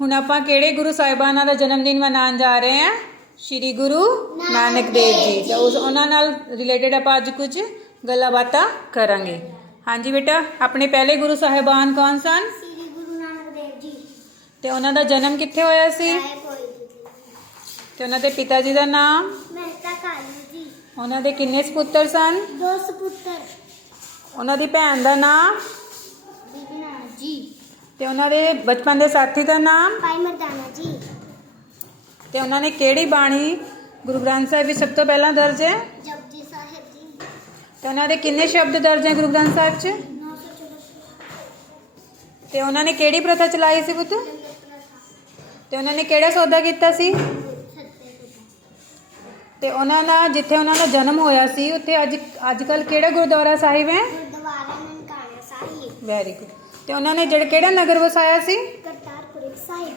ਹੁਣ ਆਪਾਂ ਕਿਹੜੇ ਗੁਰੂ ਸਾਹਿਬਾਨਾਂ ਦਾ ਜਨਮ ਦਿਨ ਮਨਾਉਣ ਜਾ ਰਹੇ ਹਾਂ? ਸ਼੍ਰੀ ਗੁਰੂ ਨਾਨਕ ਦੇਵ ਜੀ। ਤਾਂ ਉਹਨਾਂ ਨਾਲ ਰਿਲੇਟਡ ਆਪਾਂ ਅੱਜ ਕੁਝ ਗੱਲਾਂ ਬਾਤਾਂ ਕਰਾਂਗੇ। ਹਾਂਜੀ ਬੇਟਾ, ਆਪਣੇ ਪਹਿਲੇ ਗੁਰੂ ਸਾਹਿਬਾਨ ਕੌਣ ਸਨ? ਸ਼੍ਰੀ ਗੁਰੂ ਨਾਨਕ ਦੇਵ ਜੀ। ਤੇ ਉਹਨਾਂ ਦਾ ਜਨਮ ਕਿੱਥੇ ਹੋਇਆ ਸੀ? ਤੇ ਉਹਨਾਂ ਦੇ ਪਿਤਾ ਜੀ ਦਾ ਨਾਮ? ਮਹਿਤਾ ਕਾਲੂ ਜੀ। ਉਹਨਾਂ ਦੇ ਕਿੰਨੇ ਸਪੁੱਤਰ ਸਨ? 2 ਸਪੁੱਤਰ। ਉਹਨਾਂ ਦੀ ਭੈਣ ਦਾ ਨਾਮ? ਬੀਬੀ ਨਾਨਕ ਜੀ। ਤੇ ਉਹਨਾਂ ਦੇ ਬਚਪਨ ਦੇ ਸਾਥੀ ਦਾ ਨਾਮ? ਭਾਈ ਮਰਦਾਨਾ ਜੀ। ਤੇ ਉਹਨਾਂ ਨੇ ਕਿਹੜੀ ਬਾਣੀ ਗੁਰੂ ਗ੍ਰੰਥ ਸਾਹਿਬ ਵਿੱਚ ਸਭ ਤੋਂ ਪਹਿਲਾਂ ਦਰਜ ਹੈ? ਜਪਜੀ ਸਾਹਿਬ ਜੀ। ਤੇ ਉਹਨਾਂ ਦੇ ਕਿੰਨੇ ਸ਼ਬਦ ਦਰਜ ਹੈ ਗੁਰੂ ਗ੍ਰੰਥ ਸਾਹਿਬ 'ਚ? 944। ਤੇ ਉਹਨਾਂ ਨੇ ਕਿਹੜੀ ਪ੍ਰਥਾ ਚਲਾਈ ਸੀ ਪੁੱਤ? ਤੇ ਉਹਨਾਂ ਨੇ ਕਿਹੜਾ ਸੌਦਾ ਕੀਤਾ ਸੀ? ਤੇ ਉਹਨਾਂ ਦਾ ਜਿੱਥੇ ਉਹਨਾਂ ਦਾ ਜਨਮ ਹੋਇਆ ਸੀ ਉੱਥੇ ਅੱਜ ਕੱਲ੍ਹ ਕਿਹੜਾ ਗੁਰਦੁਆਰਾ ਸਾਹਿਬ ਹੈ? ਗੁਰਦੁਆਰਾ ਨਨਕਾਣਾ ਸਾਹਿਬ। Very good. ਤੇ ਉਹਨਾਂ ਨੇ ਕਿਹੜਾ ਨਗਰ ਵਸਾਇਆ ਸੀ? ਕਰਤਾਰਪੁਰ ਸਾਹਿਬ।